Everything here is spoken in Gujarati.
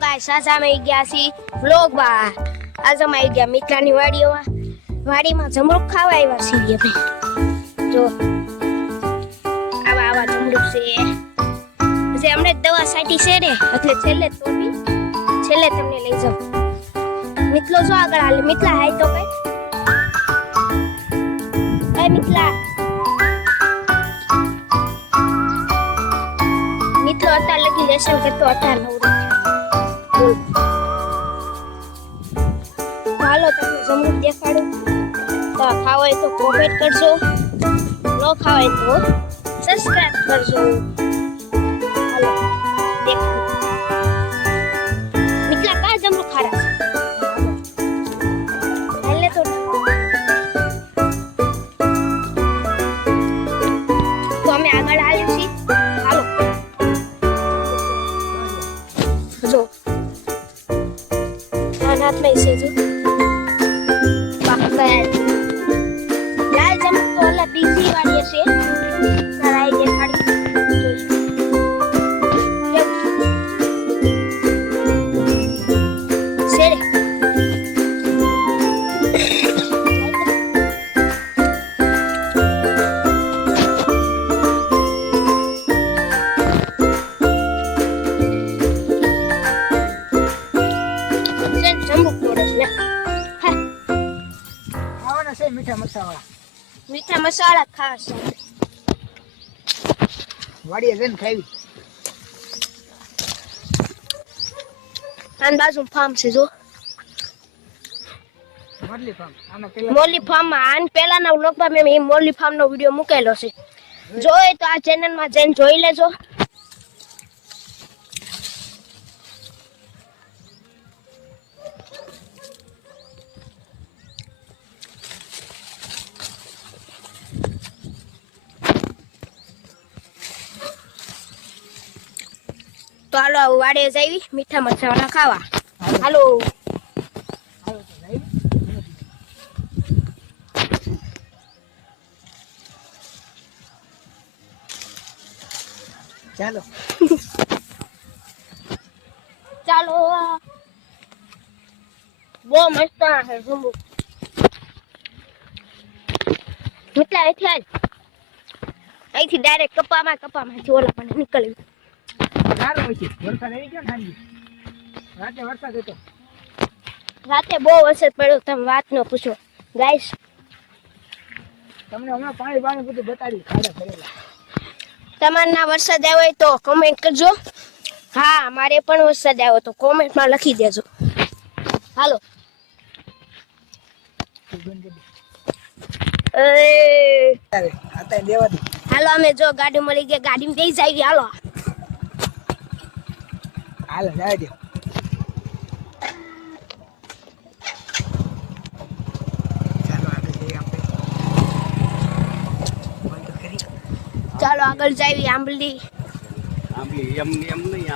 ગાઈસ આજે અમે ગયા છીએ વ્લોગમાં. આજે અમે ગયા મિત્રાની વાડીમાં જમરૂખ ખાવા આવ્યા છીએ અમે. જો આવા જમરૂખ છે. પછી અમને દવા છાંટી છે ને એટલે છેલ્લે તમને લઈ જાઉં. મિત્રો જો આગળ હાલે. મિત્લા હાય તો કઈ મિત્લા મિત્રો અત્યાર લગી લેસન કરતો અત્યાર નવરો હાલો તમને જમરૂખ દેખાડું. તો ખાવા હોય તો કોમેન્ટ કરજો, ન ખાવા હોય તો સબસ્ક્રાઇબ કરજો. હાલો દેખાડું. મિત્લા કા જમરૂખ ખારા છે હાલે તો અમે આગળ આવ્યું છીએ. હાલો જો હાથમાં છે જો લાલ જમરૂખ તો ઓલા બીજી વાળી હશે. તારા એ દેખાડી શેરે મીઠા મસાલા ખાસ વાડીએ જઈને ખાવી. આન બાજુ ફાર્મ છે જો મોરલી ફાર્મ માં આન પહેલાના વ્લોગમાં મેં મોરલી ફાર્મ નો વિડિયો મૂકેલો છે. જોય તો આ ચેનલ માં જઈને જોઈ લેજો. તો હાલો વાડે જઈ મીઠા મસાલા ખાવા. હાલો ચાલો ચાલો બહુ મસ્ત છે જમરૂખ. મિત્લા અહીંથી ડાયરેક્ટ કપામાં ઓલા પણ નીકળ્યું. સારું હોય છે. વરસાદ આવી ગયો ને ઠંડી. રાતે વરસાદ હતો. રાતે બહુ વરસાદ પડ્યો. તમે વાત ન પૂછો ગાઈસ. તમને હમણાં પાણી બધું બતાડ્યું. ખાડા ભરેલા. તમારે ના વરસાદ આવ્યો હોય તો કોમેન્ટ કરજો. હા મારે પણ વરસાદ આવ્યો તો કોમેન્ટમાં લખી દેજો. હાલો હાલો અમે જો ગાડી મળી ગઈ. ગાડીમાં દઈ જાય. હાલો હાલ જાય દે. ચાલો આગળ જાવી. આંબલી એમ નહીં